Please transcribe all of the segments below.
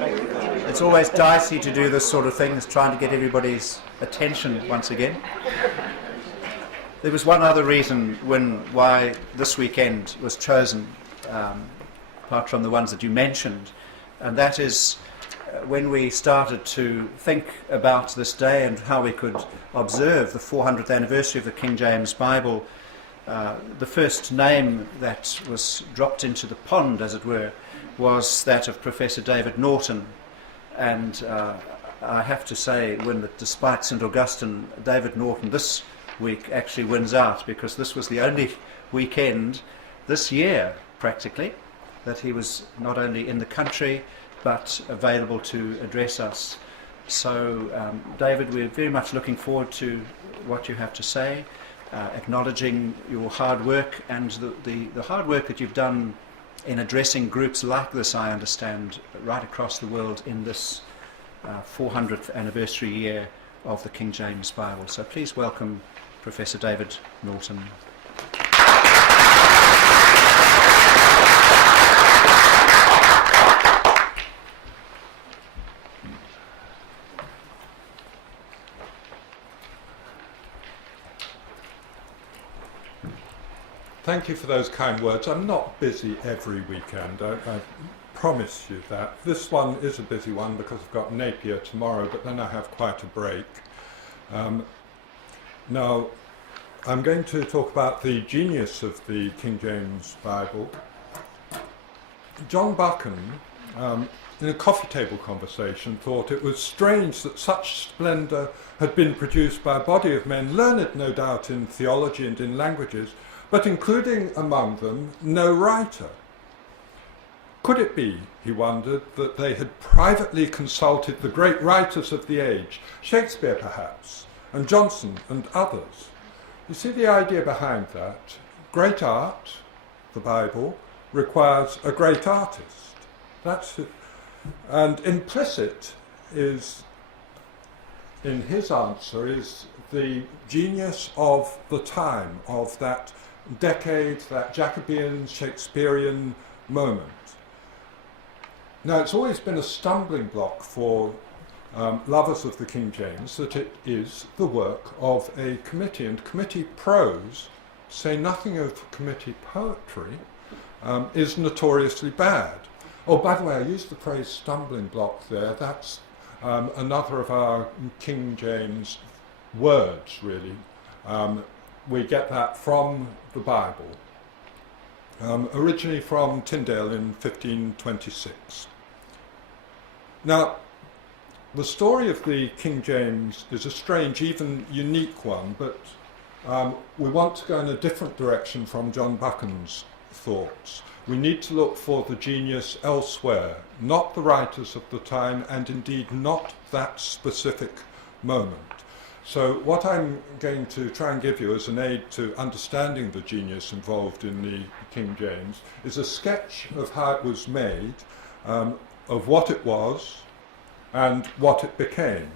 It's always dicey to do this sort of thing, is trying to get everybody's attention once again. There was one other reason why this weekend was chosen, apart from the ones that you mentioned, and that is when we started to think about this day and how we could observe the 400th anniversary of the King James Bible. The first name that was dropped into the pond, as it were, was that of Professor David Norton. And I have to say, despite St. Augustine, David Norton this week actually wins out, because this was the only weekend this year, practically, that he was not only in the country, but available to address us. So, David, we're very much looking forward to what you have to say, acknowledging your hard work and the hard work that you've done in addressing groups like this, I understand, right across the world in this 400th anniversary year of the King James Bible. So please welcome Professor David Norton. Thank you for those kind words. I'm not busy every weekend, I promise you that. This one is a busy one because I've got Napier tomorrow, but then I have quite a break. Now, I'm going to talk about the genius of the King James Bible. John Buchan, in a coffee table conversation, thought it was strange that such splendour had been produced by a body of men, learned no doubt in theology and in languages, but including among them no writer. Could it be, he wondered, that they had privately consulted the great writers of the age, Shakespeare perhaps, and Johnson and others? You see the idea behind that? Great art, the Bible, requires a great artist. That's it. And implicit is, in his answer, is the genius of the time, of that decade, that Jacobean, Shakespearean moment. Now, it's always been a stumbling block for lovers of the King James that it is the work of a committee, and committee prose, say nothing of committee poetry, is notoriously bad. Oh, by the way, I used the phrase stumbling block there. That's another of our King James words, really. We get that from the Bible, originally from Tyndale in 1526. Now, the story of the King James is a strange, even unique one, but we want to go in a different direction from John Buchan's thoughts. We need to look for the genius elsewhere, not the writers of the time, and indeed not that specific moment. So what I'm going to try and give you as an aid to understanding the genius involved in the King James is a sketch of how it was made, of what it was and what it became.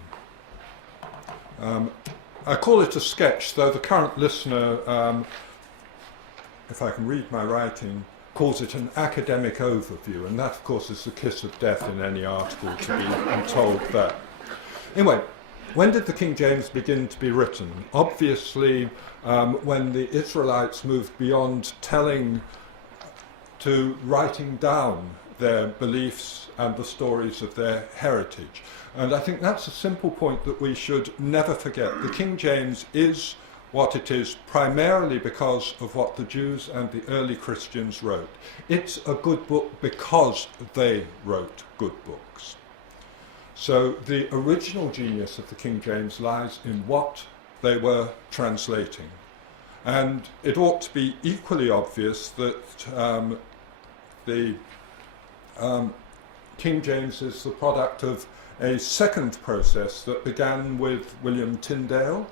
I call it a sketch, though the current listener, if I can read my writing, calls it an academic overview, and that of course is the kiss of death in any article to be told that. Anyway, when did the King James begin to be written? Obviously, when the Israelites moved beyond telling to writing down their beliefs and the stories of their heritage. And I think that's a simple point that we should never forget. The King James is what it is primarily because of what the Jews and the early Christians wrote. It's a good book because they wrote good books. So the original genius of the King James lies in what they were translating. And it ought to be equally obvious that the King James is the product of a second process that began with William Tyndale,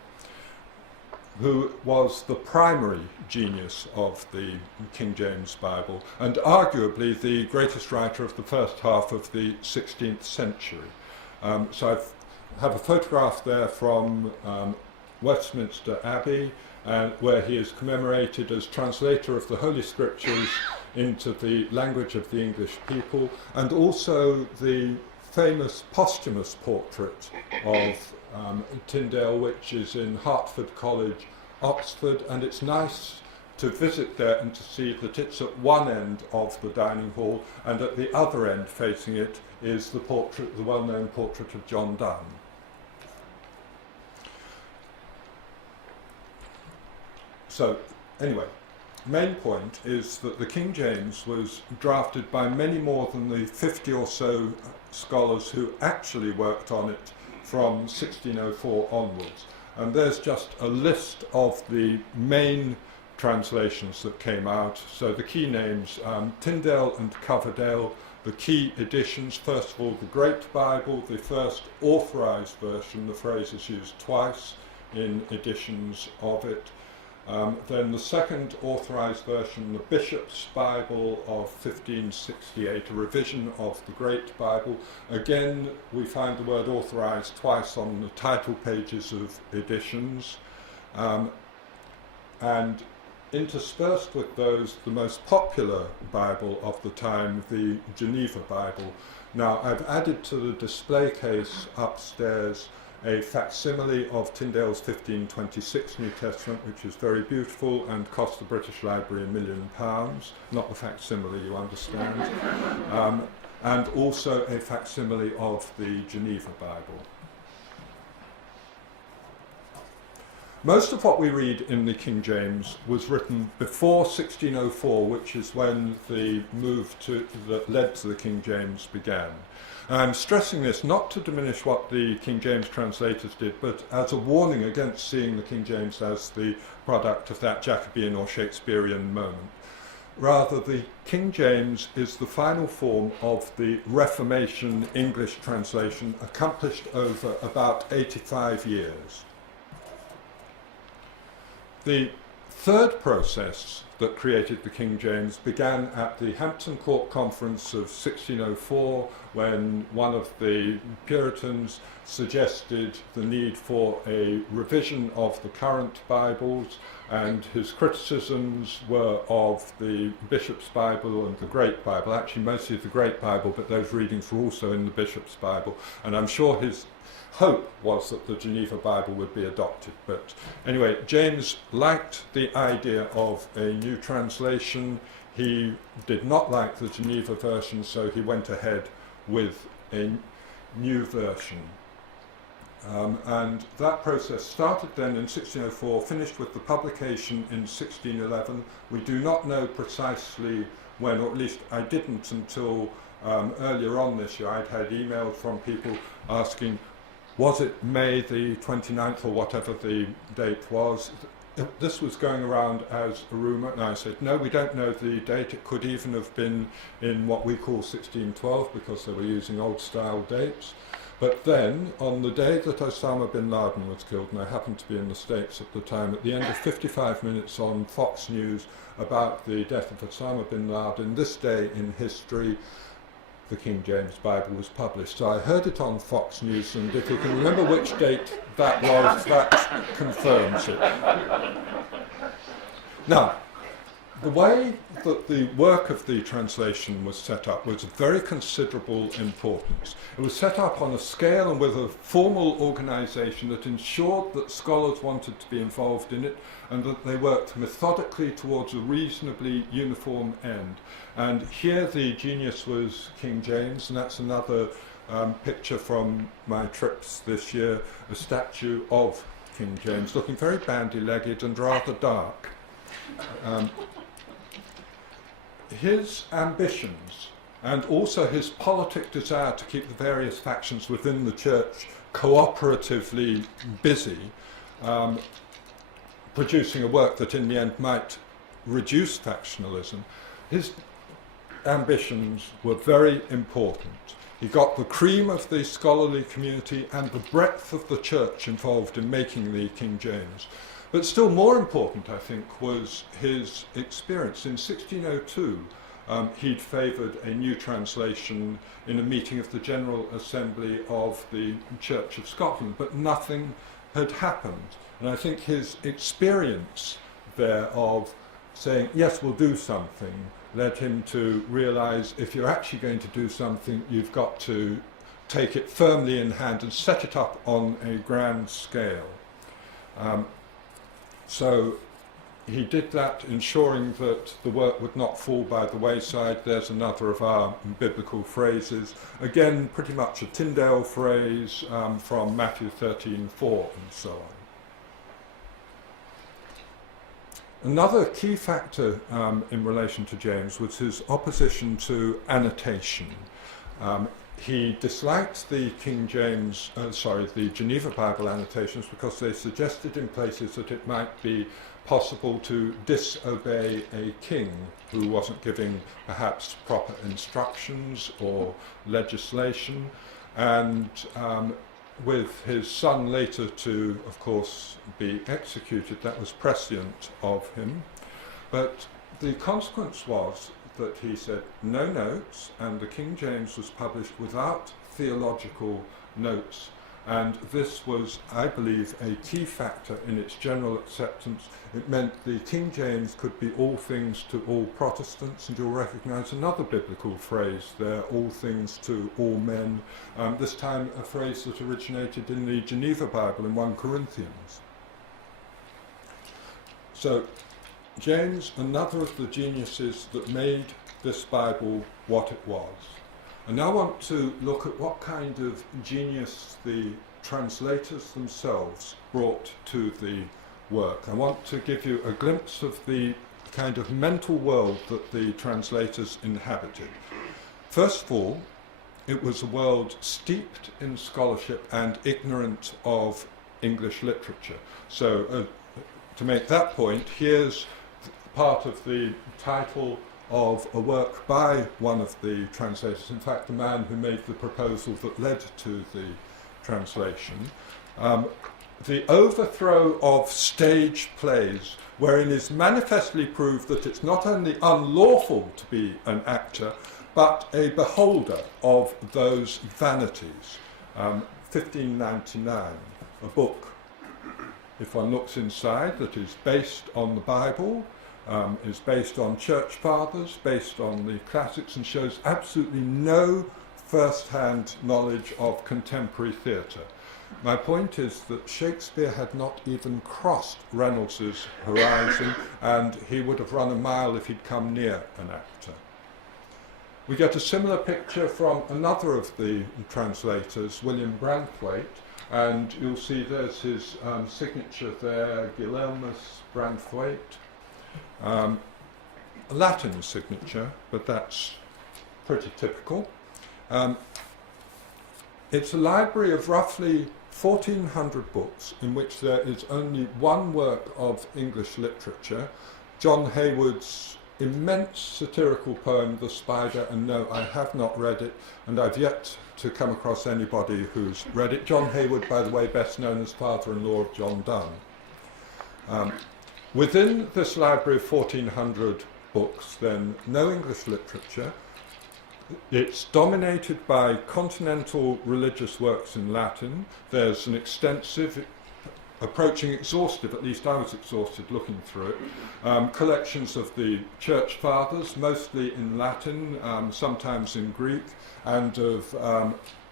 who was the primary genius of the King James Bible, and arguably the greatest writer of the first half of the 16th century. So I have a photograph there from Westminster Abbey, where he is commemorated as translator of the Holy Scriptures into the language of the English people, and also the famous posthumous portrait of Tyndale, which is in Hertford College, Oxford, and it's nice to visit there and to see that it's at one end of the dining hall, and at the other end facing it is the portrait, the well-known portrait of John Donne. So, anyway, main point is that the King James was drafted by many more than the 50 or so scholars who actually worked on it from 1604 onwards. And there's just a list of the main translations that came out. So the key names, Tyndale and Coverdale, the key editions, first of all the Great Bible, the first authorised version, the phrase is used twice in editions of it. Then the second authorised version, the Bishop's Bible of 1568, a revision of the Great Bible. Again, we find the word authorised twice on the title pages of editions. And interspersed with those, the most popular Bible of the time, the Geneva Bible. Now, I've added to the display case upstairs a facsimile of Tyndale's 1526 New Testament, which is very beautiful and cost the British Library £1 million, not the facsimile, you understand, and also a facsimile of the Geneva Bible. Most of what we read in the King James was written before 1604, which is when the move that led to the King James began. I'm stressing this not to diminish what the King James translators did, but as a warning against seeing the King James as the product of that Jacobean or Shakespearean moment. Rather, the King James is the final form of the Reformation English translation, accomplished over about 85 years. The third process that created the King James began at the Hampton Court Conference of 1604, when one of the Puritans suggested the need for a revision of the current Bibles, and his criticisms were of the Bishop's Bible and the Great Bible, actually mostly the Great Bible, but those readings were also in the Bishop's Bible, and I'm sure his hope was that the Geneva Bible would be adopted. But anyway, James liked the idea of a new translation. He did not like the Geneva version, so he went ahead with a new version. And that process started then in 1604, finished with the publication in 1611. We do not know precisely when, or at least I didn't until earlier on this year. I'd had emailed from people asking, was it May the 29th or whatever the date was? This was going around as a rumour, and I said, no, we don't know the date. It could even have been in what we call 1612, because they were using old-style dates. But then, on the day that Osama bin Laden was killed, and I happened to be in the States at the time, at the end of 55 minutes on Fox News about the death of Osama bin Laden, this day in history, the King James Bible was published. So I heard it on Fox News, and if you can remember which date that was, that confirms it. Now, the way that the work of the translation was set up was of very considerable importance. It was set up on a scale and with a formal organisation that ensured that scholars wanted to be involved in it, and that they worked methodically towards a reasonably uniform end. And here the genius was King James, and that's another picture from my trips this year, a statue of King James, looking very bandy-legged and rather dark. His ambitions and also his politic desire to keep the various factions within the church cooperatively busy, producing a work that in the end might reduce factionalism, his ambitions were very important. He got the cream of the scholarly community and the breadth of the church involved in making the King James. But still more important, I think, was his experience. In 1602, he'd favoured a new translation in a meeting of the General Assembly of the Church of Scotland, but nothing had happened. And I think his experience there of saying, yes, we'll do something, led him to realise if you're actually going to do something, you've got to take it firmly in hand and set it up on a grand scale. So he did that, ensuring that the work would not fall by the wayside. There's another of our biblical phrases. Again, pretty much a Tyndale phrase from Matthew 13:4 and so on. Another key factor in relation to James was his opposition to annotation. He disliked the the Geneva Bible annotations because they suggested in places that it might be possible to disobey a king who wasn't giving perhaps proper instructions or legislation, and with his son later to, of course, be executed, that was prescient of him. But the consequence was that he said no notes, and the King James was published without theological notes. And this was, I believe, a key factor in its general acceptance. It meant the King James could be all things to all Protestants, and you'll recognise another biblical phrase there, all things to all men, this time a phrase that originated in the Geneva Bible in 1 Corinthians. So James, another of the geniuses that made this Bible what it was. And now I want to look at what kind of genius the translators themselves brought to the work. I want to give you a glimpse of the kind of mental world that the translators inhabited. First of all, it was a world steeped in scholarship and ignorant of English literature. So to make that point, here's part of the title of a work by one of the translators, in fact the man who made the proposal that led to the translation. The overthrow of stage plays, wherein is manifestly proved that it's not only unlawful to be an actor, but a beholder of those vanities. 1599, a book, if one looks inside, that is based on the Bible, is based on church fathers, based on the classics, and shows absolutely no first-hand knowledge of contemporary theatre. My point is that Shakespeare had not even crossed Reynolds's horizon, and he would have run a mile if he'd come near an actor. We get a similar picture from another of the translators, William Branthwaite, and you'll see there's his signature there, Guillermus Branthwaite. A Latin signature, but that's pretty typical. It's a library of roughly 1,400 books in which there is only one work of English literature, John Haywood's immense satirical poem, The Spider, and no, I have not read it, and I've yet to come across anybody who's read it. John Haywood, by the way, best known as father-in-law of John Donne. Within this library of 1,400 books, then, no English literature. It's dominated by continental religious works in Latin. There's an extensive, approaching exhaustive, at least I was exhausted looking through it, collections of the church fathers, mostly in Latin, sometimes in Greek, and of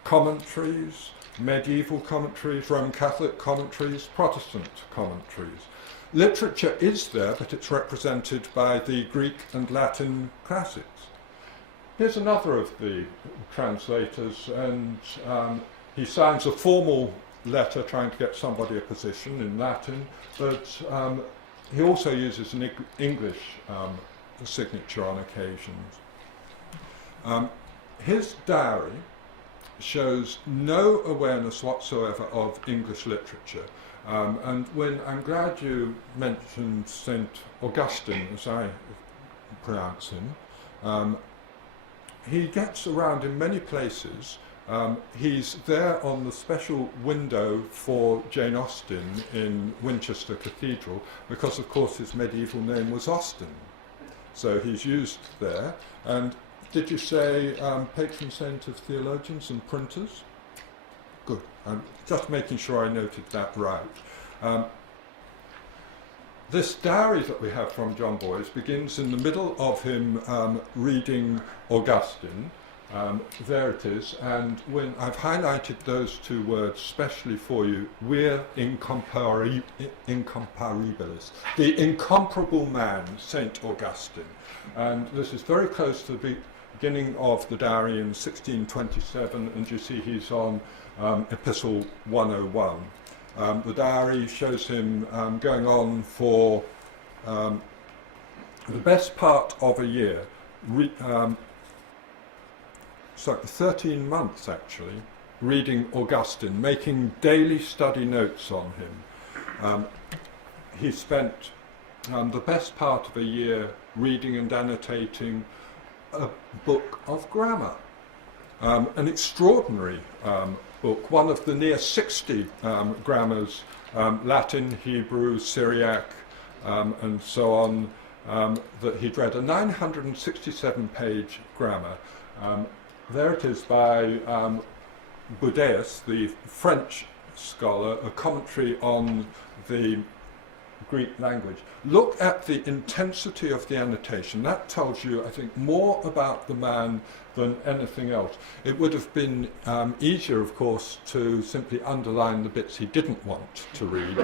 commentaries, medieval commentaries, Roman Catholic commentaries, Protestant commentaries. Literature is there, but it's represented by the Greek and Latin classics. Here's another of the translators, and he signs a formal letter trying to get somebody a position in Latin, but he also uses an English signature on occasions. His diary shows no awareness whatsoever of English literature. And when I'm glad you mentioned St. Augustine, as I pronounce him, he gets around in many places. He's there on the special window for Jane Austen in Winchester Cathedral, because of course his medieval name was Austen. So he's used there. And did you say patron saint of theologians and printers? Good. I'm just making sure I noted that right. This diary that we have from John Boyes begins in the middle of him reading Augustine, There it is, and when I've highlighted those two words specially for you, we're incomparabilis, the incomparable man, St. Augustine. And this is very close to the beginning of the diary in 1627, and you see he's on Epistle 101. The diary shows him going on for the best part of a year, 13 months actually, reading Augustine, making daily study notes on him. He spent the best part of a year reading and annotating a book of grammar, an extraordinary book, one of the near 60 grammars, Latin, Hebrew, Syriac, and so on, that he'd read, a 967-page grammar. There it is by Budæus, the French scholar, a commentary on the Greek language. Look at the intensity of the annotation. That tells you, I think, more about the man than anything else. It would have been easier, of course, to simply underline the bits he didn't want to read.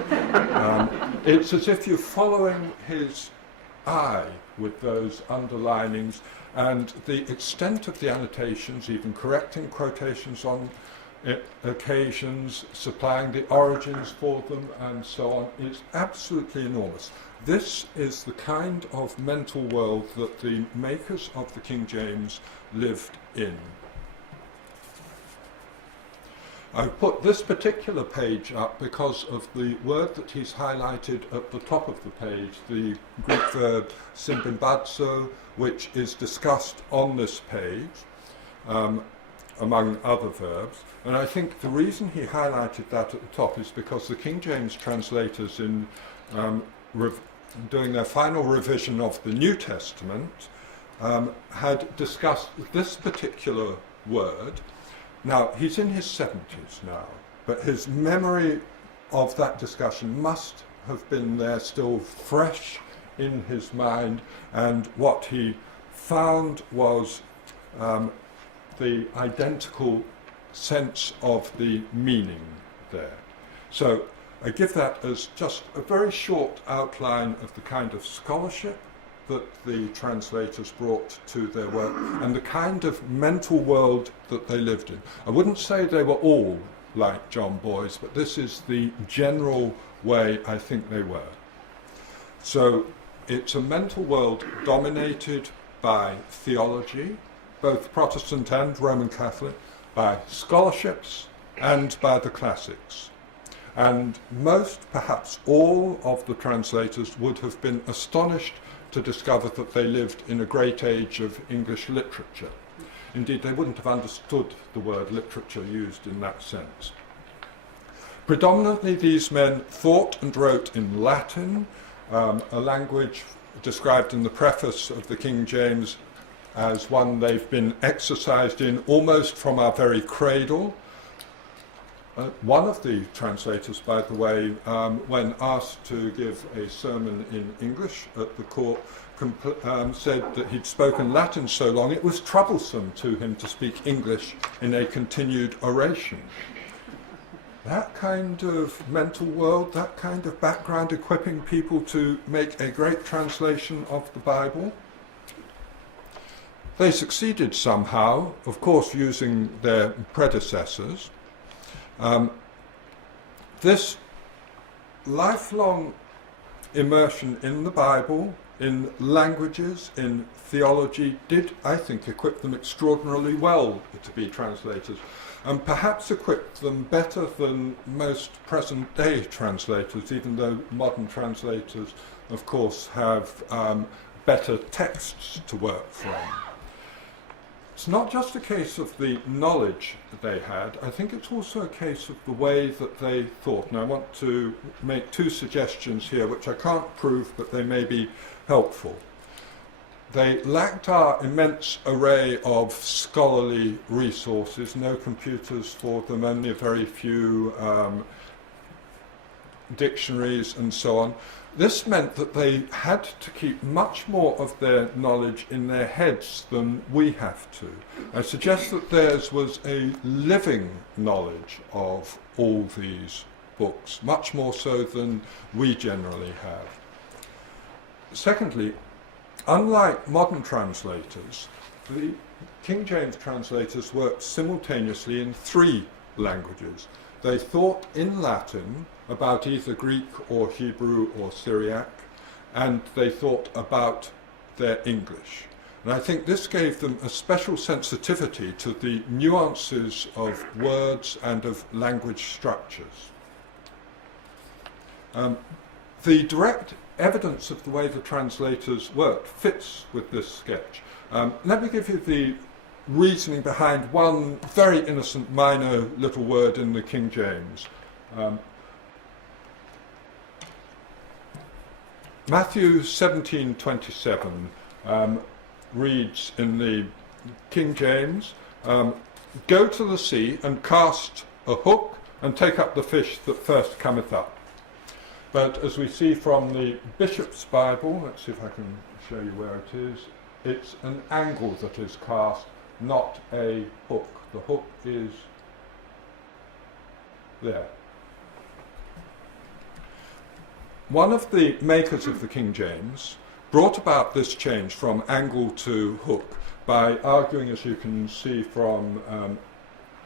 It's as if you're following his eye with those underlinings, and the extent of the annotations, even correcting quotations on occasions, supplying the origins for them, and so on, is absolutely enormous. This is the kind of mental world that the makers of the King James lived in. I've put this particular page up because of the word that he's highlighted at the top of the page, the Greek verb symbimbazo, which is discussed on this page, among other verbs. And I think the reason he highlighted that at the top is because the King James translators, in doing their final revision of the New Testament, had discussed this particular word. Now, he's in his 70s now, but his memory of that discussion must have been there, still fresh in his mind, and what he found was the identical sense of the meaning there. So I give that as just a very short outline of the kind of scholarship that the translators brought to their work and the kind of mental world that they lived in. I wouldn't say they were all like John Boyes, but this is the general way I think they were. So it's a mental world dominated by theology, both Protestant and Roman Catholic, by scholarships and by the classics. And most, perhaps all, of the translators would have been astonished to discover that they lived in a great age of English literature. Indeed, they wouldn't have understood the word literature used in that sense. Predominantly, these men thought and wrote in Latin, a language described in the preface of the King James as one they've been exercised in almost from our very cradle. One of the translators, by the way, when asked to give a sermon in English at the court, said that he'd spoken Latin so long it was troublesome to him to speak English in a continued oration. That kind of mental world, that kind of background equipping people to make a great translation of the Bible. They succeeded somehow, of course using their predecessors. This lifelong immersion in the Bible, in languages, in theology, did, I think, equip them extraordinarily well to be translators, and perhaps equipped them better than most present-day translators, even though modern translators, of course, have better texts to work from. It's not just a case of the knowledge that they had, I think it's also a case of the way that they thought. And I want to make two suggestions here, which I can't prove, but they may be helpful. They lacked our immense array of scholarly resources, no computers for them, only a very few dictionaries and so on. This meant that they had to keep much more of their knowledge in their heads than we have to. I suggest that theirs was a living knowledge of all these books, much more so than we generally have. Secondly, unlike modern translators, the King James translators worked simultaneously in 3 languages. They thought in Latin about either Greek or Hebrew or Syriac, and they thought about their English. And I think this gave them a special sensitivity to the nuances of words and of language structures. The direct evidence of the way the translators worked fits with this sketch. Let me give you the reasoning behind one very innocent minor little word in the King James. Matthew 17:27 reads in the King James, "Go to the sea and cast a hook and take up the fish that first cometh up." But as we see from the Bishop's Bible, let's see if I can show you where it is, it's an angle that is cast, not a hook. The hook is there. One of the makers of the King James brought about this change from angle to hook by arguing, as you can see from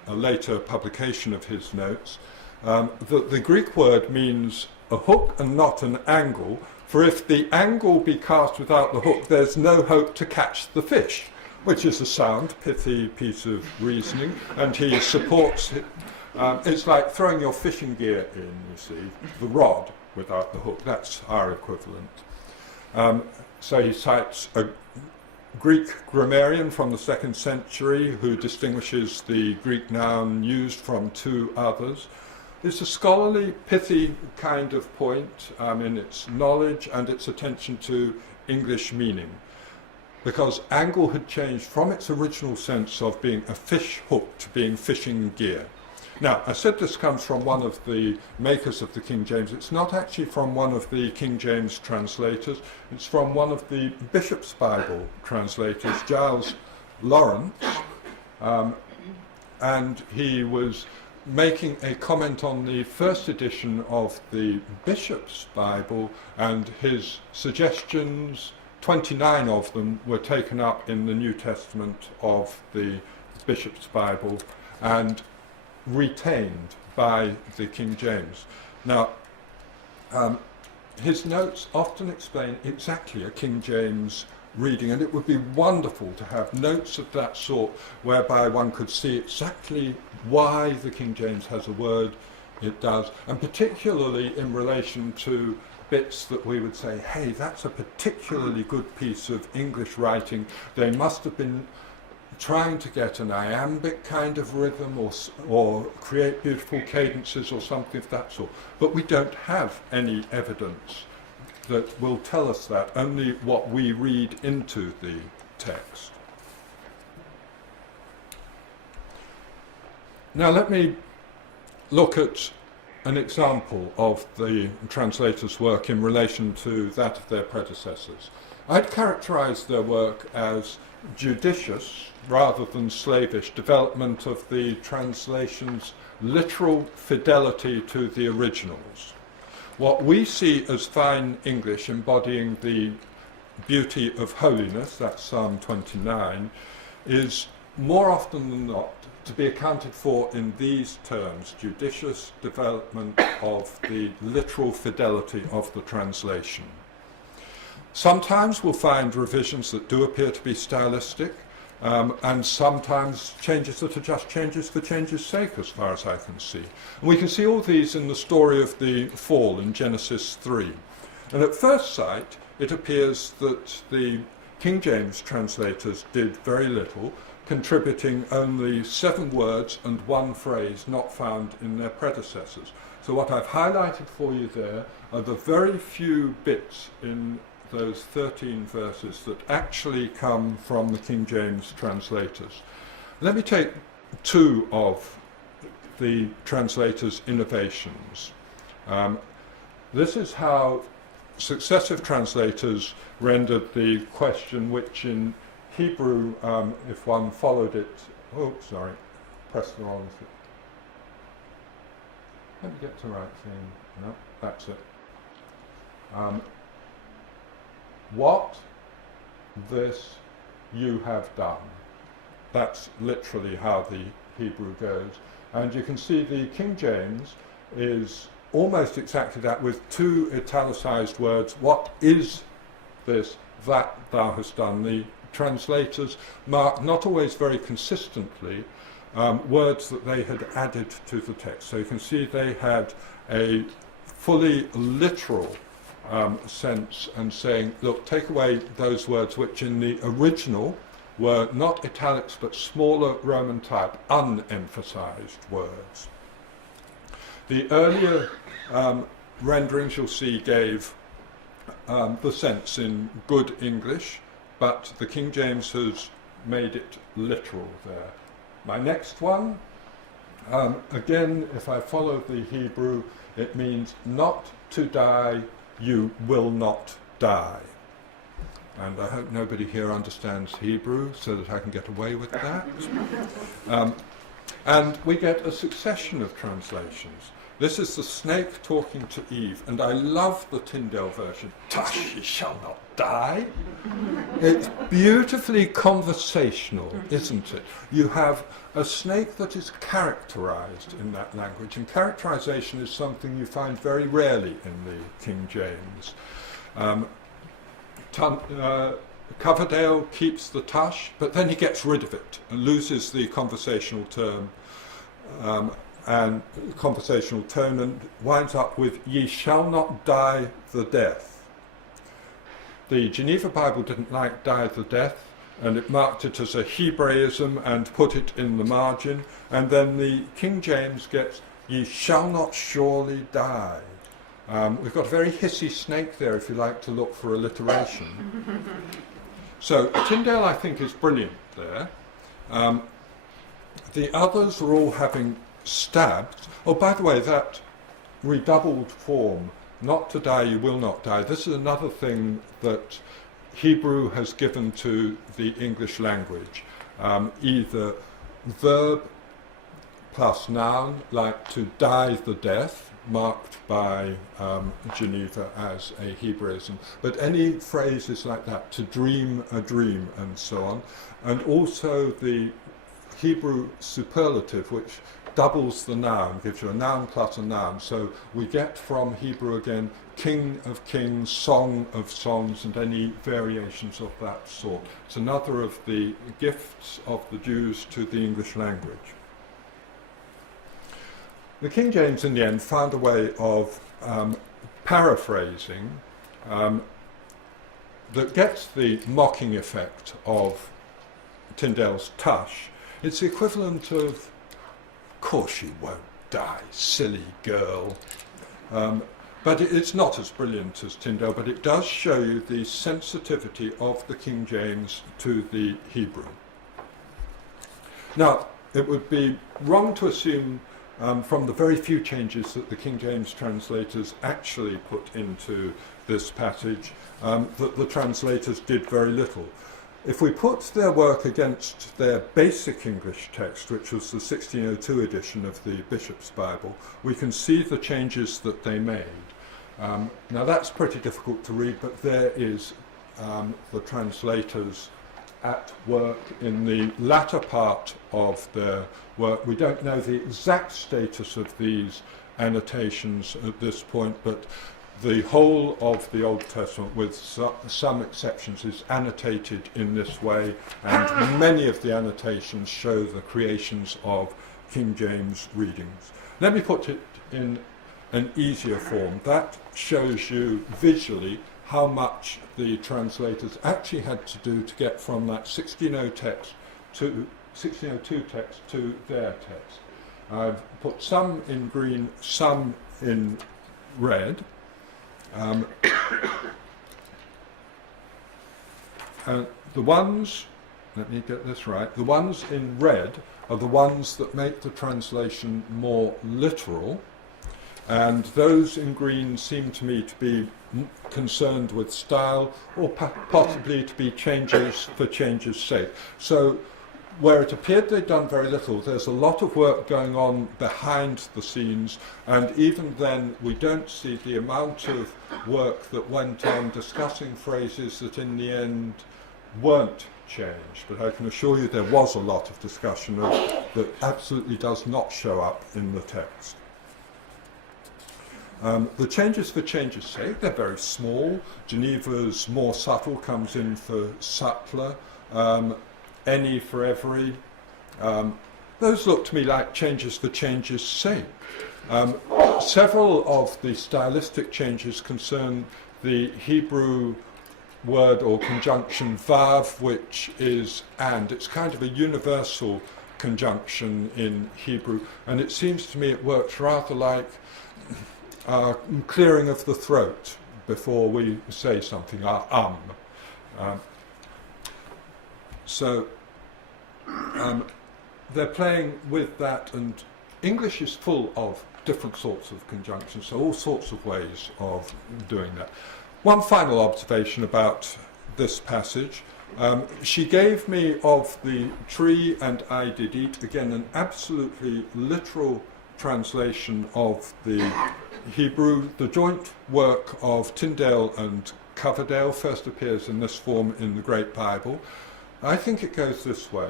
a later publication of his notes, that the Greek word means a hook and not an angle, for if the angle be cast without the hook, there's no hope to catch the fish, which is a sound, pithy piece of reasoning, and he supports it. It's like throwing your fishing gear in, you see, the rod without the hook. That's our equivalent. So he cites a Greek grammarian from the 2nd century who distinguishes the Greek noun used from 2 others. It's a scholarly, pithy kind of point in its knowledge and its attention to English meaning, because angle had changed from its original sense of being a fish hook to being fishing gear. Now, I said this comes from one of the makers of the King James. It's not actually from one of the King James translators. It's from one of the Bishop's Bible translators, Giles Lawrence, and he was making a comment on the first edition of the Bishop's Bible, and his suggestions, 29 of them, were taken up in the New Testament of the Bishop's Bible and retained by the King James. Now, his notes often explain exactly a King James reading, and it would be wonderful to have notes of that sort whereby one could see exactly why the King James has a word it does, and particularly in relation to bits that we would say, hey, that's a particularly good piece of English writing. They must have been trying to get an iambic kind of rhythm or create beautiful cadences or something of that sort. But we don't have any evidence that will tell us that, only what we read into the text. Now let me look at an example of the translator's work in relation to that of their predecessors. I'd characterize their work as judicious rather than slavish development of the translation's literal fidelity to the originals. What we see as fine English embodying the beauty of holiness, that's Psalm 29, is more often than not to be accounted for in these terms: judicious development of the literal fidelity of the translation. Sometimes we'll find revisions that do appear to be stylistic, and sometimes changes that are just changes for change's sake, as far as I can see. And we can see all these in the story of the fall in Genesis 3. And at first sight, it appears that the King James translators did very little, contributing only 7 words and 1 phrase not found in their predecessors. So what I've highlighted for you there are the very few bits in those 13 verses that actually come from the King James translators. Let me take 2 of the translators' innovations. this is how successive translators rendered the question, which in Hebrew, if one followed it, press the wrong thing. Let me get to the right thing. No, that's it. What this you have done. That's literally how the Hebrew goes. And you can see the King James is almost exactly that, with two italicized words. What is this that thou hast done? The translators mark, not always very consistently, words that they had added to the text. So you can see they had a fully literal sense and saying, look, take away those words which in the original were not italics but smaller Roman type, unemphasized words. The earlier renderings, you'll see, gave the sense in good English, but the King James has made it literal there. My next one, again, if I follow the Hebrew, it means not to die, you will not die. And I hope nobody here understands Hebrew so that I can get away with that. And we get a succession of translations. This is the snake talking to Eve, and I love the Tyndale version. Tush, ye shall not die. It's beautifully conversational, isn't it? You have a snake that is characterized in that language, and characterization is something you find very rarely in the King James. Coverdale keeps the tush, but then he gets rid of it and loses the conversational term and conversational tone, and winds up with ye shall not die the death. The Geneva Bible didn't like die the death, and it marked it as a Hebraism and put it in the margin, and then the King James gets ye shall not surely die. We've got a very hissy snake there if you like to look for alliteration. So Tyndale, I think, is brilliant there. The others are all having stabs. Oh, by the way, that redoubled form, not to die, you will not die, this is another thing that Hebrew has given to the English language. Either verb plus noun, like to die the death, marked by Geneva as a Hebraism, but any phrases like that, to dream a dream and so on, and also the Hebrew superlative, which doubles the noun, gives you a noun plus a noun. So we get from Hebrew again King of Kings, Song of Songs, and any variations of that sort. It's another of the gifts of the Jews to the English language. The King James in the end found a way of paraphrasing that gets the mocking effect of Tyndale's tush. It's the equivalent of course you won't die, silly girl. But it's not as brilliant as Tyndale, but it does show you the sensitivity of the King James to the Hebrew. Now, it would be wrong to assume from the very few changes that the King James translators actually put into this passage that the translators did very little. If we put their work against their basic English text, which was the 1602 edition of the Bishop's Bible, we can see the changes that they made. Now that's pretty difficult to read, but there is the translators at work in the latter part of their work. We don't know the exact status of these annotations at this point, but the whole of the Old Testament, with some exceptions, is annotated in this way, and many of the annotations show the creations of King James readings. Let me put it in an easier form. That shows you visually how much the translators actually had to do to get from that 1602 text to their text. I've put some in green, some in red. The ones, let me get this right, the ones in red are the ones that make the translation more literal, and those in green seem to me to be concerned with style, or possibly to be changes for change's sake. So where it appeared they'd done very little, there's a lot of work going on behind the scenes, and even then we don't see the amount of work that went on discussing phrases that in the end weren't changed. But I can assure you there was a lot of discussion that absolutely does not show up in the text. The changes for change's sake, they're very small. Geneva's more subtle comes in for subtler. Any for every. Those look to me like changes for change's sake. Several of the stylistic changes concern the Hebrew word or conjunction vav, which is and. It's kind of a universal conjunction in Hebrew, and it seems to me it works rather like clearing of the throat before we say something, So they're playing with that, and English is full of different sorts of conjunctions, so all sorts of ways of doing that. One final observation about this passage. She gave me of the tree and I did eat, again an absolutely literal translation of the Hebrew. The joint work of Tyndale and Coverdale first appears in this form in the Great Bible. I think it goes this way.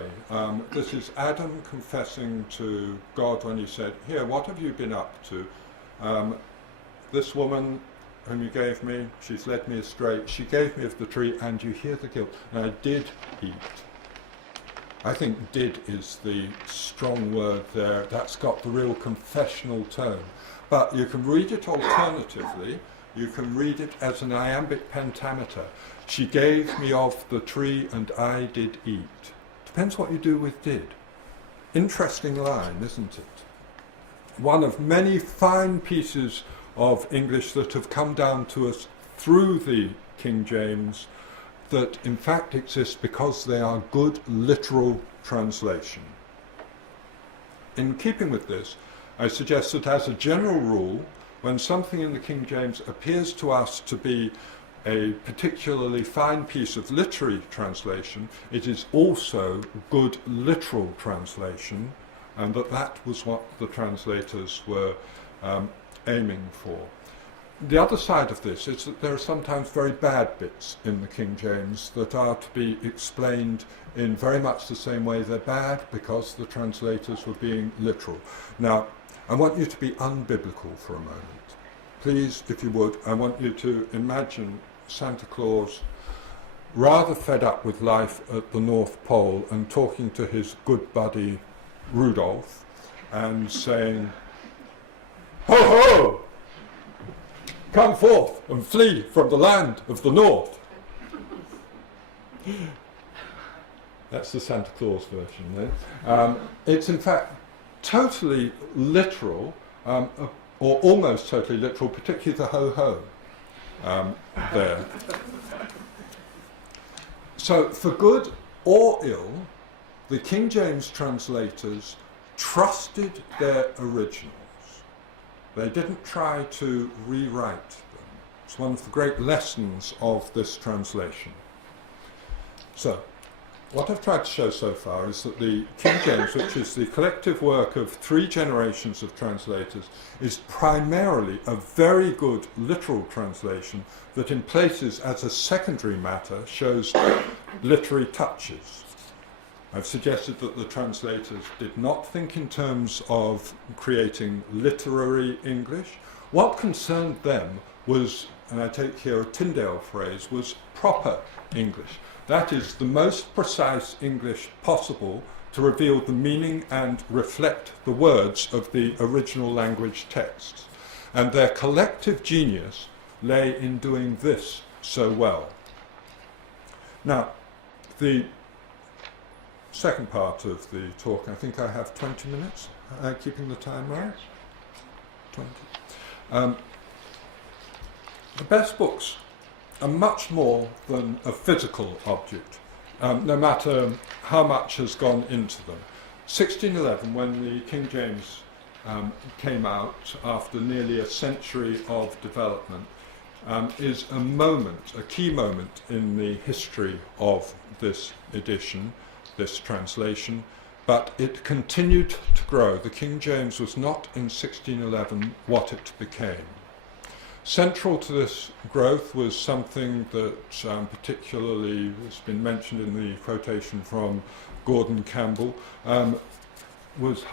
This is Adam confessing to God when he said, "Here, what have you been up to? This woman whom you gave me, she's led me astray. She gave me of the tree, and you hear the guilt. And I did eat." I think "did" is the strong word there. That's got the real confessional tone. But you can read it alternatively. You can read it as an iambic pentameter. She gave me of the tree and I did eat. Depends what you do with did. Interesting line, isn't it? One of many fine pieces of English that have come down to us through the King James that in fact exist because they are good literal translation. In keeping with this, I suggest that as a general rule, when something in the King James appears to us to be a particularly fine piece of literary translation, it is also good literal translation, and that was what the translators were aiming for. The other side of this is that there are sometimes very bad bits in the King James that are to be explained in very much the same way they're bad because the translators were being literal. Now, I want you to be unbiblical for a moment. Please, if you would, I want you to imagine Santa Claus rather fed up with life at the North Pole and talking to his good buddy Rudolph and saying, "Ho ho! Come forth and flee from the land of the North." That's the Santa Claus version then. It's in fact totally literal, or almost totally literal, particularly the ho-ho there. So for good or ill, the King James translators trusted their originals. They didn't try to rewrite them. It's one of the great lessons of this translation. So, what I've tried to show so far is that the King James, which is the collective work of 3 generations of translators, is primarily a very good literal translation that in places as a secondary matter shows literary touches. I've suggested that the translators did not think in terms of creating literary English. What concerned them was, and I take here a Tyndale phrase, was proper English. That is the most precise English possible to reveal the meaning and reflect the words of the original language texts. And their collective genius lay in doing this so well. Now, the second part of the talk, I think I have 20 minutes, keeping the time right? 20. The best books are much more than a physical object, no matter how much has gone into them. 1611, when the King James came out after nearly a century of development, is a moment, a key moment in the history of this edition, this translation, but it continued to grow. The King James was not in 1611 what it became. Central to this growth was something that particularly has been mentioned in the quotation from Gordon Campbell, was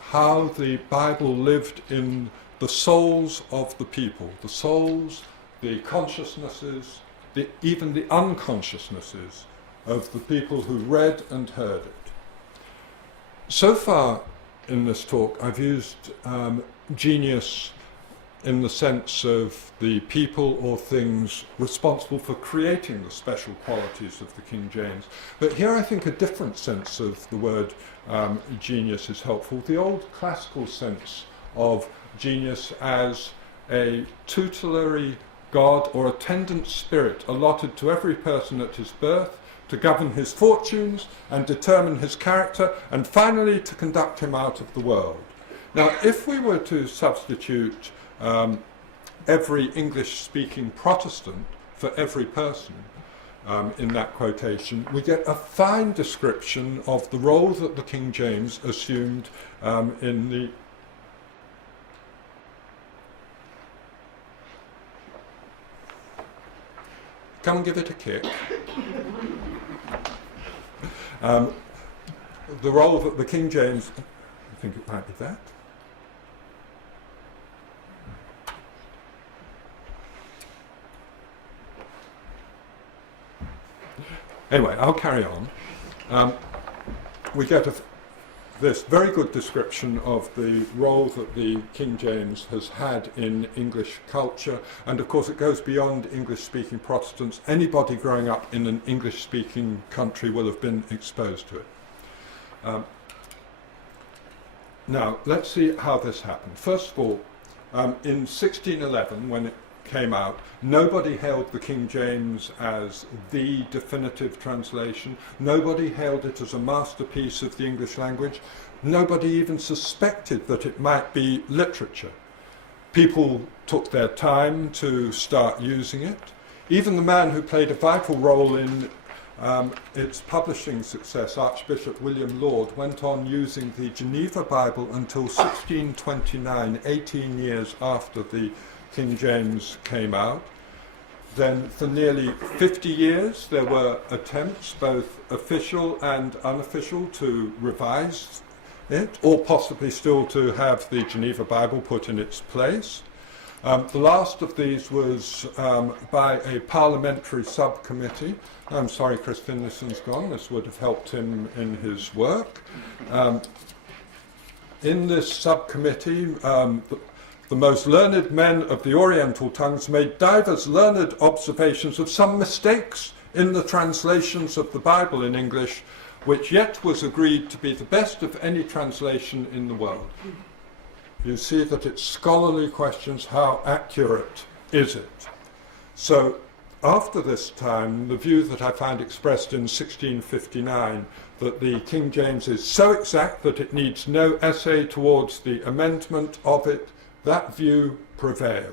how the Bible lived in the souls of the people, the souls, the consciousnesses, even the unconsciousnesses of the people who read and heard it. So far in this talk, I've used genius in the sense of the people or things responsible for creating the special qualities of the King James. But here I think a different sense of the word genius is helpful. The old classical sense of genius as a tutelary god or attendant spirit allotted to every person at his birth to govern his fortunes and determine his character and finally to conduct him out of the world. Now, if we were to substitute every English-speaking Protestant for every person in that quotation, we get a fine description of the role that the King James assumed in the come and give it a kick. The role that the King James, I think it might be that. Anyway, I'll carry on. We get this very good description of the role that the King James has had in English culture, and of course it goes beyond English-speaking Protestants. Anybody growing up in an English-speaking country will have been exposed to it. Now, let's see how this happened. First of all, in 1611, when it came out, nobody hailed the King James as the definitive translation. Nobody hailed it as a masterpiece of the English language. Nobody even suspected that it might be literature. People took their time to start using it. Even the man who played a vital role in its publishing success, Archbishop William Laud, went on using the Geneva Bible until 1629, 18 years after the King James came out. Then for nearly 50 years there were attempts, both official and unofficial, to revise it, or possibly still to have the Geneva Bible put in its place. The last of these was by a parliamentary subcommittee. I'm sorry Chris Finlayson's gone, this would have helped him in his work. In this subcommittee, the most learned men of the Oriental tongues made divers learned observations of some mistakes in the translations of the Bible in English, which yet was agreed to be the best of any translation in the world. You see that it's scholarly questions, how accurate is it? So after this time, the view that I found expressed in 1659, that the King James is so exact that it needs no essay towards the amendment of it, that view prevailed.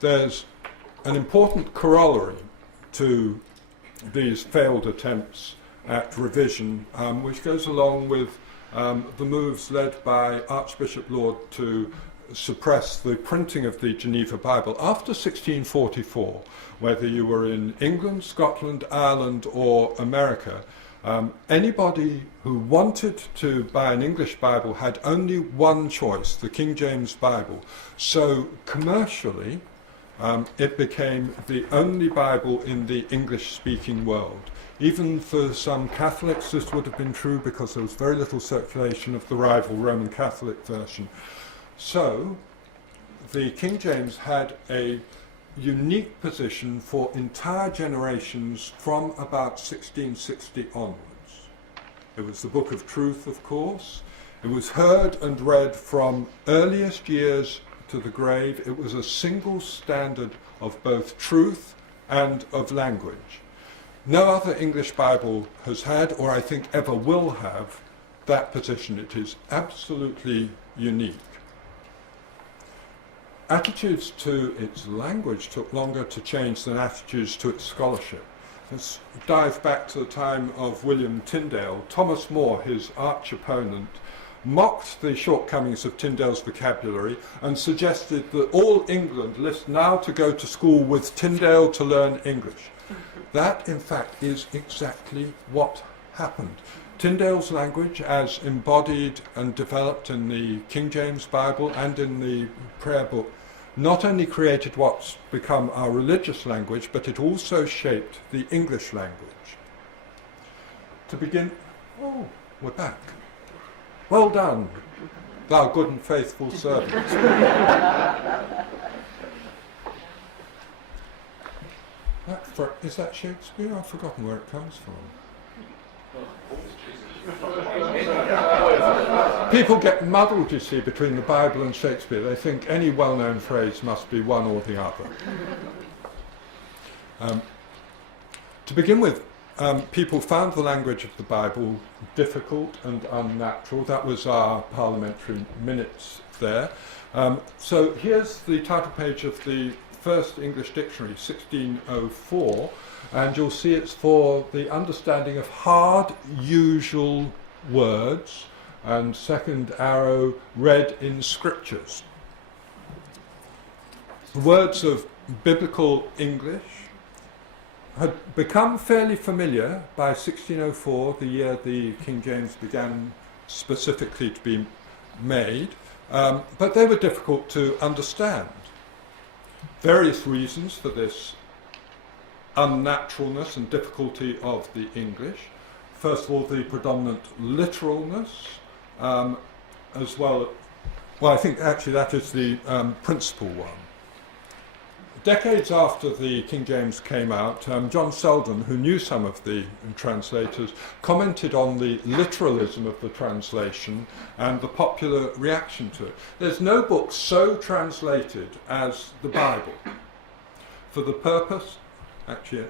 There's an important corollary to these failed attempts at revision, which goes along with the moves led by Archbishop Laud to suppress the printing of the Geneva Bible. After 1644, whether you were in England, Scotland, Ireland or America, anybody who wanted to buy an English Bible had only one choice, the King James Bible. So commercially, it became the only Bible in the English-speaking world. Even for some Catholics this would have been true because there was very little circulation of the rival Roman Catholic version. So the King James had a unique position for entire generations from about 1660 onwards. It was the book of truth, of course. It was heard and read from earliest years to the grave. It was a single standard of both truth and of language. No other English Bible has had, or I think ever will have, that position. It is absolutely unique. Attitudes to its language took longer to change than attitudes to its scholarship. Let's dive back to the time of William Tyndale. Thomas More, his arch opponent, mocked the shortcomings of Tyndale's vocabulary and suggested that all England list now to go to school with Tyndale to learn English. That, in fact, is exactly what happened. Tyndale's language, as embodied and developed in the King James Bible and in the prayer book, not only created what's become our religious language, but it also shaped the English language. To begin, oh, we're back. Well done, thou good and faithful servant. Is that Shakespeare? I've forgotten where it comes from. People get muddled, you see, between the Bible and Shakespeare. They think any well-known phrase must be one or the other. To begin with, people found the language of the Bible difficult and unnatural. That was our parliamentary minutes there. So here's the title page of the first English dictionary, 1604, and you'll see it's for the understanding of hard, usual words, and second arrow, read in scriptures. The words of biblical English had become fairly familiar by 1604, the year the King James began specifically to be made, but they were difficult to understand. Various reasons for this unnaturalness and difficulty of the English. First of all, the predominant literalness, as well. Well, I think actually that is the principal one. Decades after the King James came out, John Selden, who knew some of the translators, commented on the literalism of the translation and the popular reaction to it. There's no book so translated as the Bible. For the purpose, actually,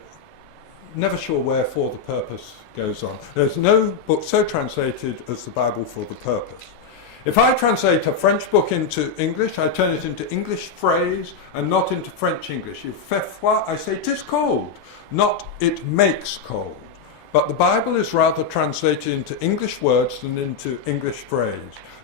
never sure where for the purpose goes on. There's no book so translated as the Bible for the purpose. If I translate a French book into English, I turn it into English phrase and not into French English. Il fait froid, I say it is cold, not it makes cold. But the Bible is rather translated into English words than into English phrase.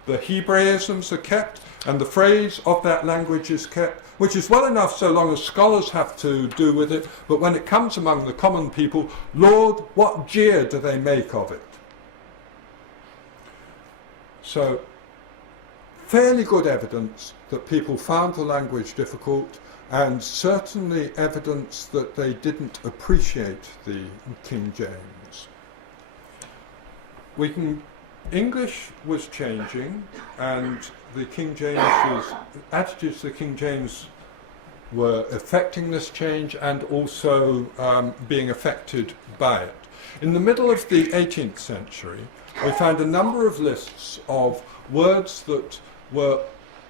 The Hebraisms are kept and the phrase of that language is kept, which is well enough so long as scholars have to do with it, but when it comes among the common people, Lord, what jeer do they make of it? So, fairly good evidence that people found the language difficult, and certainly evidence that they didn't appreciate the King James. English was changing, and the King James's attitudes to the King James were affecting this change and also being affected by it. In the middle of the 18th century, we found a number of lists of words that were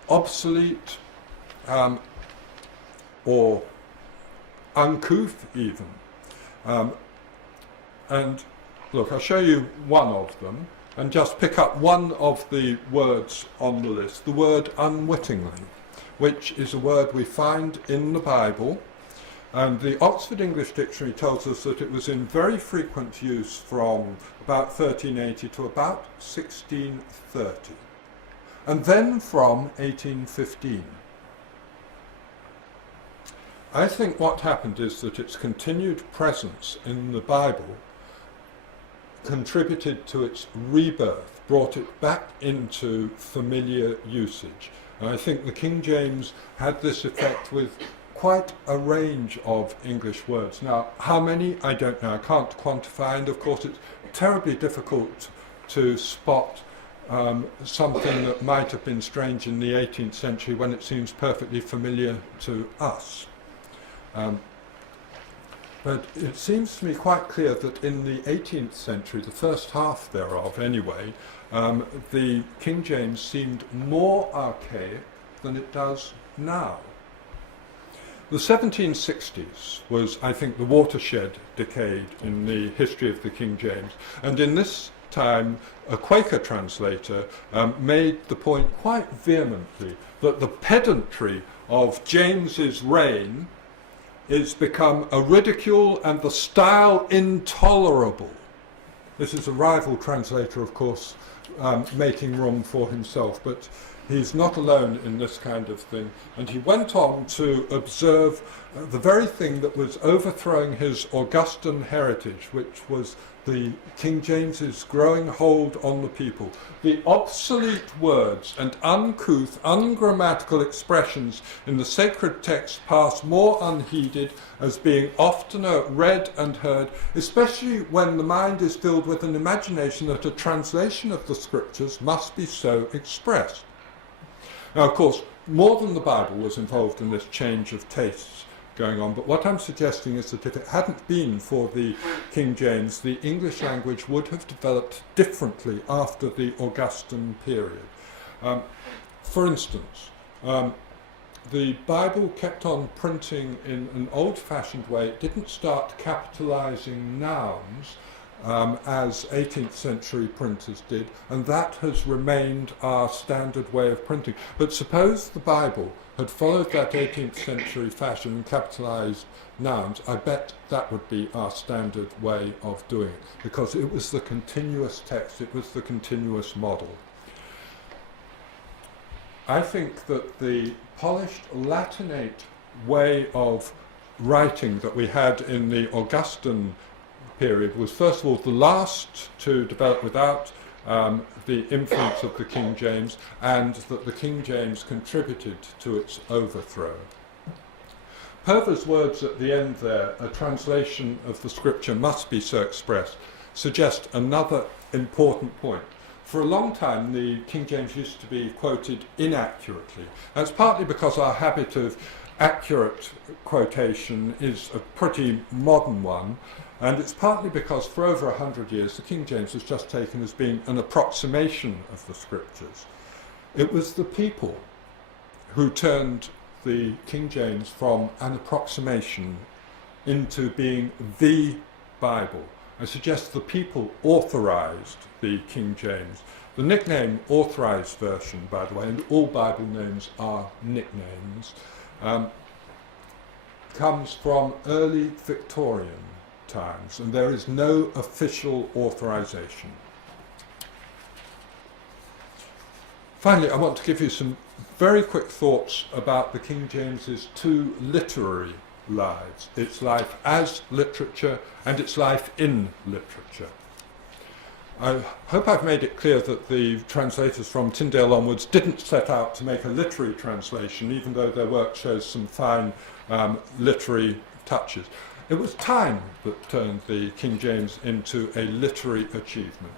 obsolete or uncouth even. And look, I'll show you one of them and just pick up one of the words on the list, the word unwittingly, which is a word we find in the Bible. And the Oxford English Dictionary tells us that it was in very frequent use from about 1380 to about 1630. And then from 1815. I think what happened is that its continued presence in the Bible contributed to its rebirth, brought it back into familiar usage. And I think the King James had this effect with quite a range of English words. Now, how many? I don't know. I can't quantify, and of course it's terribly difficult to spot something that might have been strange in the 18th century when it seems perfectly familiar to us. But it seems to me quite clear that in the 18th century, the first half thereof anyway, the King James seemed more archaic than it does now. The 1760s was, I think, the watershed decade in the history of the King James, and in this time a Quaker translator made the point quite vehemently that the pedantry of James's reign is become a ridicule and the style intolerable. This is a rival translator, of course, making room for himself, but he's not alone in this kind of thing. And he went on to observe the very thing that was overthrowing his Augustan heritage, which was the King James's growing hold on the people. The obsolete words and uncouth, ungrammatical expressions in the sacred text pass more unheeded as being oftener read and heard, especially when the mind is filled with an imagination that a translation of the scriptures must be so expressed. Now, of course, more than the Bible was involved in this change of tastes going on, but what I'm suggesting is that if it hadn't been for the King James, the English language would have developed differently after the Augustan period. For instance, the Bible kept on printing in an old-fashioned way. It didn't start capitalizing nouns as 18th century printers did, and that has remained our standard way of printing. But suppose the Bible had followed that 18th century fashion and capitalized nouns, I bet that would be our standard way of doing it, because it was the continuous text, it was the continuous model. I think that the polished Latinate way of writing that we had in the Augustan period was, first of all, the last to develop without the influence of the King James, and that the King James contributed to its overthrow. Purver's words at the end there, a translation of the scripture must be so expressed, suggest another important point. For a long time, the King James used to be quoted inaccurately. That's partly because our habit of accurate quotation is a pretty modern one, and it's partly because for over 100 years the King James was just taken as being an approximation of the scriptures. It was the people who turned the King James from an approximation into being the Bible. I suggest the people authorized the King James. The nickname Authorized Version, by the way, and all Bible names are nicknames, comes from early Victorian times, and there is no official authorization. Finally, I want to give you some very quick thoughts about the King James's two literary lives, its life as literature and its life in literature. I hope I've made it clear that the translators from Tyndale onwards didn't set out to make a literary translation, even though their work shows some fine literary touches. It was time that turned the King James into a literary achievement.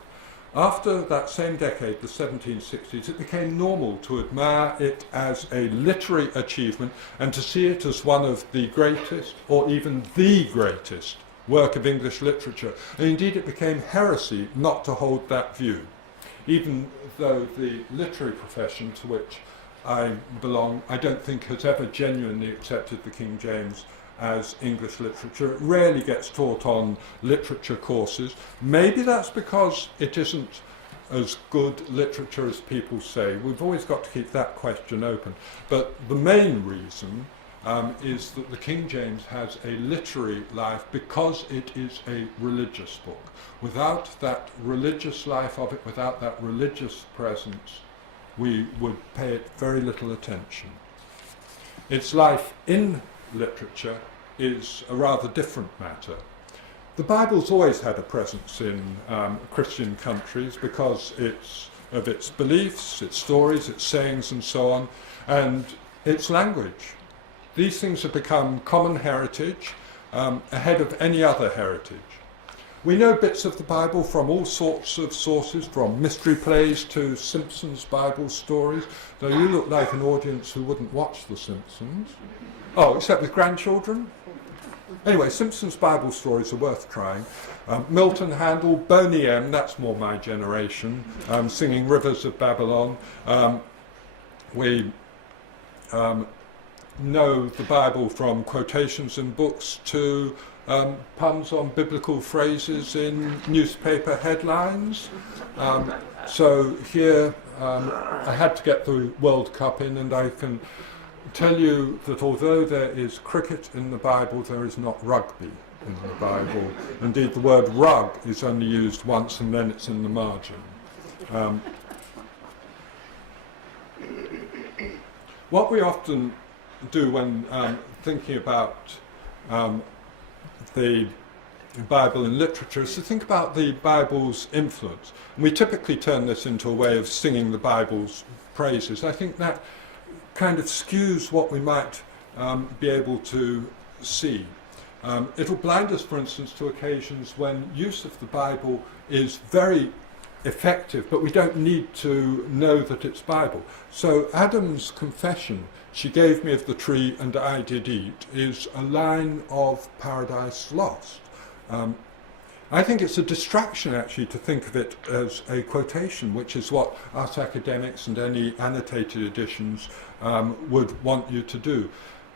After that same decade, the 1760s, it became normal to admire it as a literary achievement and to see it as one of the greatest, or even the greatest, work of English literature. And indeed, it became heresy not to hold that view, even though the literary profession to which I belong, I don't think has ever genuinely accepted the King James as English literature. It rarely gets taught on literature courses. Maybe that's because it isn't as good literature as people say. We've always got to keep that question open. But the main reason is that the King James has a literary life because it is a religious book. Without that religious life of it, without that religious presence, we would pay it very little attention. Its life in literature is a rather different matter. The Bible's always had a presence in Christian countries because of its beliefs, its stories, its sayings and so on, and its language. These things have become common heritage ahead of any other heritage. We know bits of the Bible from all sorts of sources, from mystery plays to Simpsons Bible stories, though you look like an audience who wouldn't watch The Simpsons. Oh, except with grandchildren? Anyway, Simpsons Bible stories are worth trying. Milton Handel, Boney M, that's more my generation, singing Rivers of Babylon. We know the Bible from quotations in books to puns on biblical phrases in newspaper headlines. So here I had to get the World Cup in, and I can tell you that although there is cricket in the Bible, there is not rugby in the Bible. Indeed, the word rug is only used once and then it's in the margin. What we often do when thinking about the Bible in literature is to think about the Bible's influence. And we typically turn this into a way of singing the Bible's praises. I think that kind of skews what we might be able to see. It'll blind us, for instance, to occasions when use of the Bible is very effective, but we don't need to know that it's Bible. So Adam's confession, "She gave me of the tree and I did eat," is a line of Paradise Lost. I think it's a distraction actually to think of it as a quotation, which is what us academics and any annotated editions would want you to do.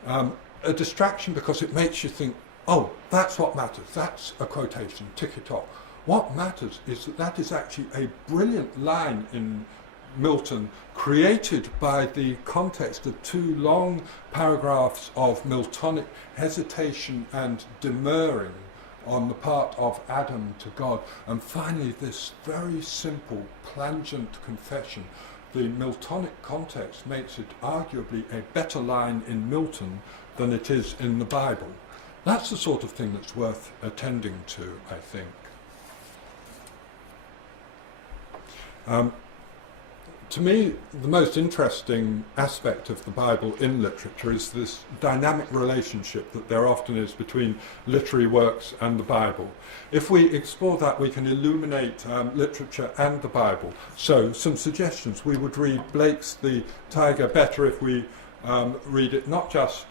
A distraction because it makes you think, oh, that's what matters, that's a quotation, tick it off. What matters is that that is actually a brilliant line in Milton, created by the context of two long paragraphs of Miltonic hesitation and demurring on the part of Adam to God, and finally this very simple, plangent confession. The Miltonic context makes it arguably a better line in Milton than it is in the Bible. That's the sort of thing that's worth attending to, I think. To me, the most interesting aspect of the Bible in literature is this dynamic relationship that there often is between literary works and the Bible. If we explore that, we can illuminate literature and the Bible. So, some suggestions. We would read Blake's The Tiger better if we read it not just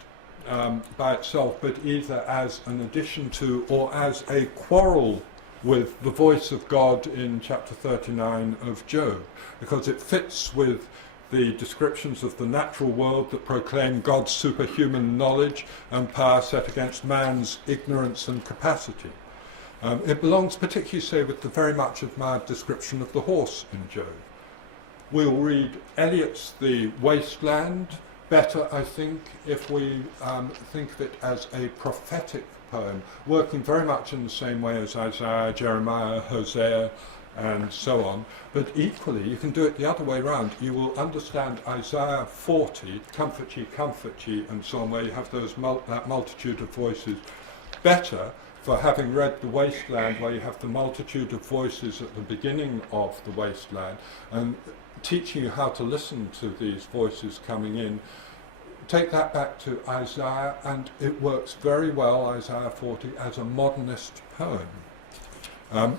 by itself, but either as an addition to or as a quarrel with the voice of God in chapter 39 of Job, because it fits with the descriptions of the natural world that proclaim God's superhuman knowledge and power set against man's ignorance and capacity. It belongs particularly, say, with the very much admired description of the horse in Job. We'll read Eliot's The Wasteland better, I think, if we think of it as a prophetic poem, working very much in the same way as Isaiah, Jeremiah, Hosea, and so on. But equally, you can do it the other way around. You will understand Isaiah 40, comfort ye, and so on, where you have those that multitude of voices, better for having read The Wasteland, where you have the multitude of voices at the beginning of the wasteland, and teaching you how to listen to these voices coming in. Take that back to Isaiah, and it works very well, Isaiah 40, as a modernist poem.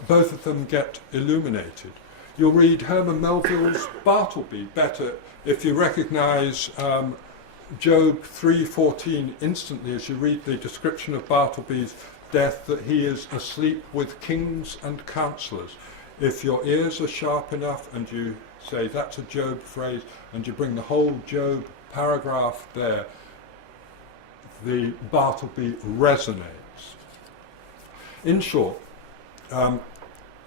Both of them get illuminated. You'll read Herman Melville's Bartleby better if you recognise Job 3:14 instantly as you read the description of Bartleby's death, that he is asleep with kings and counsellors. If your ears are sharp enough and you say that's a Job phrase and you bring the whole Job paragraph there, the Bartleby resonates. In short,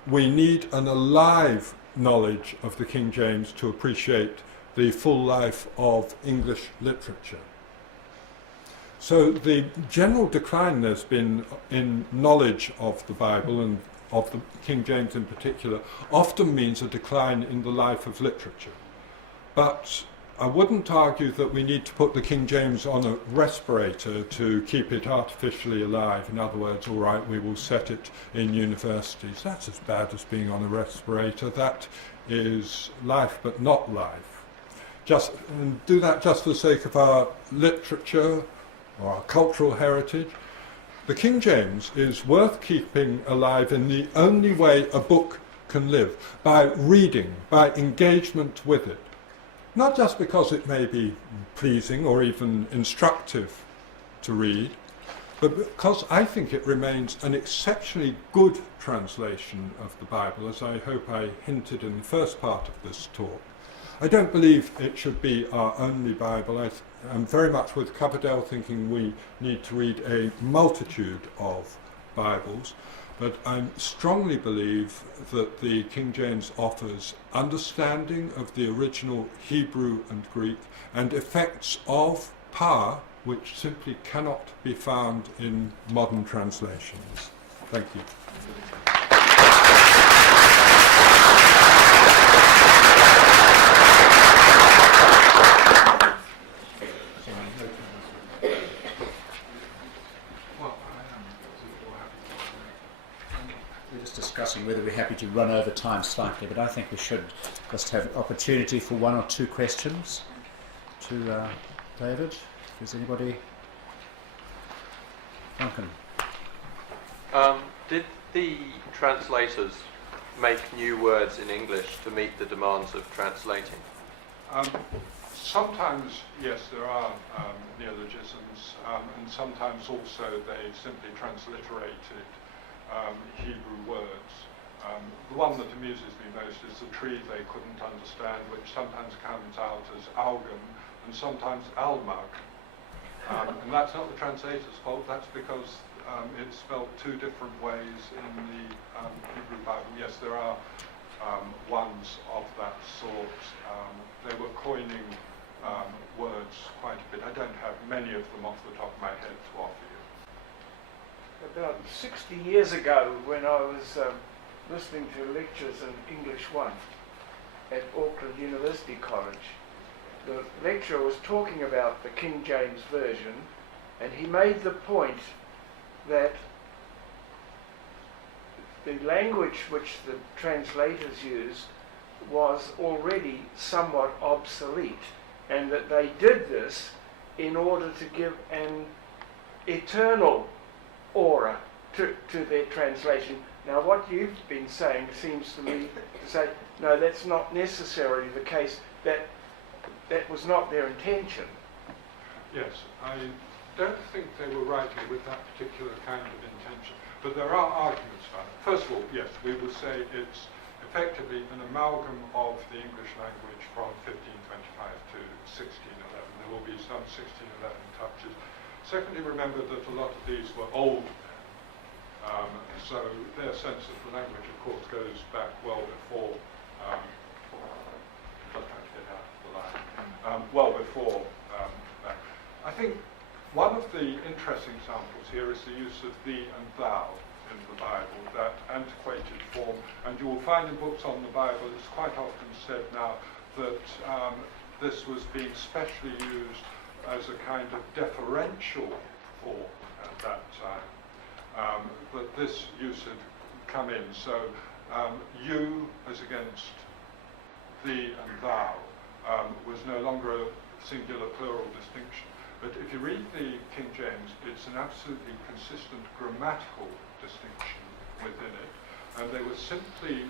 we need an alive knowledge of the King James to appreciate the full life of English literature. So the general decline there's been in knowledge of the Bible and of the King James in particular often means a decline in the life of literature. But I wouldn't argue that we need to put the King James on a respirator to keep it artificially alive. In other words, all right, we will set it in universities. That's as bad as being on a respirator. That is life, but not life. Just do that just for the sake of our literature or our cultural heritage. The King James is worth keeping alive in the only way a book can live, by reading, by engagement with it. Not just because it may be pleasing or even instructive to read, but because I think it remains an exceptionally good translation of the Bible, as I hope I hinted in the first part of this talk. I don't believe it should be our only Bible. I'm very much with Coverdale, thinking we need to read a multitude of Bibles, but I strongly believe that the King James offers understanding of the original Hebrew and Greek and effects of power which simply cannot be found in modern translations. Thank you. We're just discussing whether we're happy to run over time slightly, but I think we should just have opportunity for one or two questions to David. If there's anybody. Duncan. Did the translators make new words in English to meet the demands of translating? Sometimes, yes, there are neologisms, and sometimes also they simply transliterated Hebrew words. The one that amuses me most is the tree they couldn't understand, which sometimes comes out as algam and sometimes almag. And that's not the translator's fault, that's because it's spelled two different ways in the Hebrew Bible. Yes, there are ones of that sort. They were coining words quite a bit. I don't have many of them off the top of my head to offer you. About 60 years ago, when I was listening to lectures in English 1 at Auckland University College, the lecturer was talking about the King James Version, and he made the point that the language which the translators used was already somewhat obsolete, and that they did this in order to give an eternal aura to their translation. Now, what you've been saying seems to me to say, no, that's not necessarily the case, that was not their intention. Yes, I don't think they were writing with that particular kind of intention, but there are arguments for it. First of all, yes, we will say it's effectively an amalgam of the English language from 1525 to 1611. There will be some 1611 touches. Secondly, remember that a lot of these were old, so their sense of the language, of course, goes back well before, well before that. I think one of the interesting examples here is the use of thee and thou in the Bible, that antiquated form, and you will find in books on the Bible it's quite often said now that this was being specially used as a kind of deferential form at that time, that this use had come in. So you as against thee and thou was no longer a singular plural distinction. But if you read the King James, it's an absolutely consistent grammatical distinction within it, and they were simply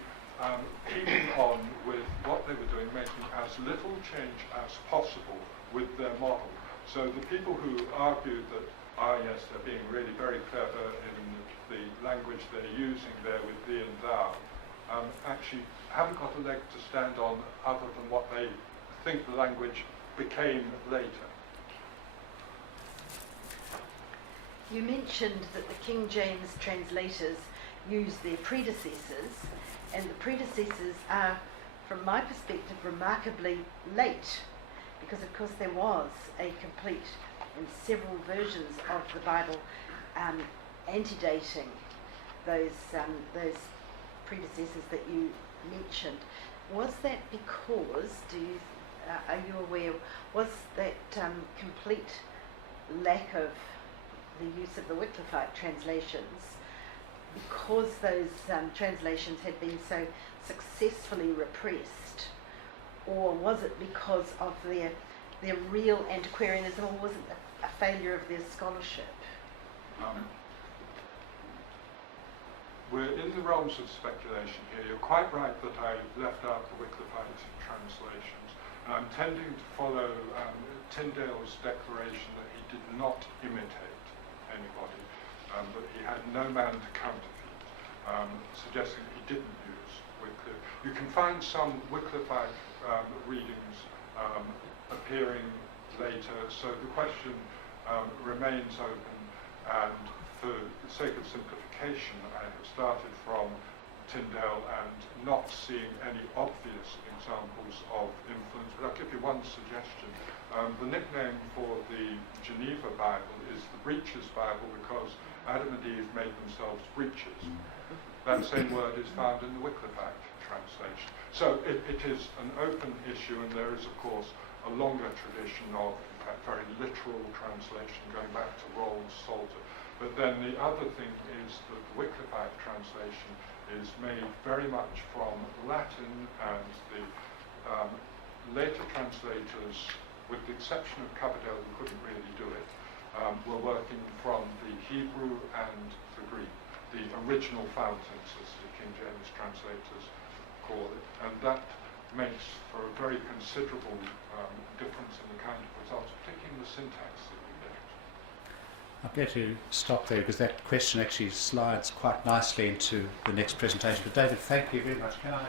keeping on with what they were doing, making as little change as possible with their model. So the people who argued that, yes, they're being really very clever in the language they're using there with thee and thou, actually haven't got a leg to stand on other than what they think the language became later. You mentioned that the King James translators used their predecessors, and the predecessors are, from my perspective, remarkably late, because of course there was a complete and several versions of the Bible antedating those predecessors that you mentioned. Was that because, are you aware, was that complete lack of the use of the Wycliffite translations because those translations had been so successfully repressed, or was it because of their real antiquarianism, or was it a failure of their scholarship? We're in the realms of speculation here. You're quite right that I left out the Wycliffite translations. I'm tending to follow Tyndale's declaration that he did not imitate anybody, but he had no man to counterfeit, suggesting he didn't use Wycliffe. You can find some Wycliffite readings appearing later, so the question remains open, and for the sake of simplification, classification, I have started from Tyndale and not seeing any obvious examples of influence. But I'll give you one suggestion. The nickname for the Geneva Bible is the Breeches Bible because Adam and Eve made themselves breeches. That same word is found in the Wycliffe translation. So it is an open issue, and there is, of course, a longer tradition of, in fact, very literal translation going back to Rolls, Salter. But then the other thing is that the Wycliffe translation is made very much from Latin, and the later translators, with the exception of Coverdale, who couldn't really do it, were working from the Hebrew and the Greek, the original fountains, as the King James translators call it, and that makes for a very considerable difference in the kind of results, particularly in the syntax that we get. I'm going to stop there because that question actually slides quite nicely into the next presentation. But David, thank you very much. Can I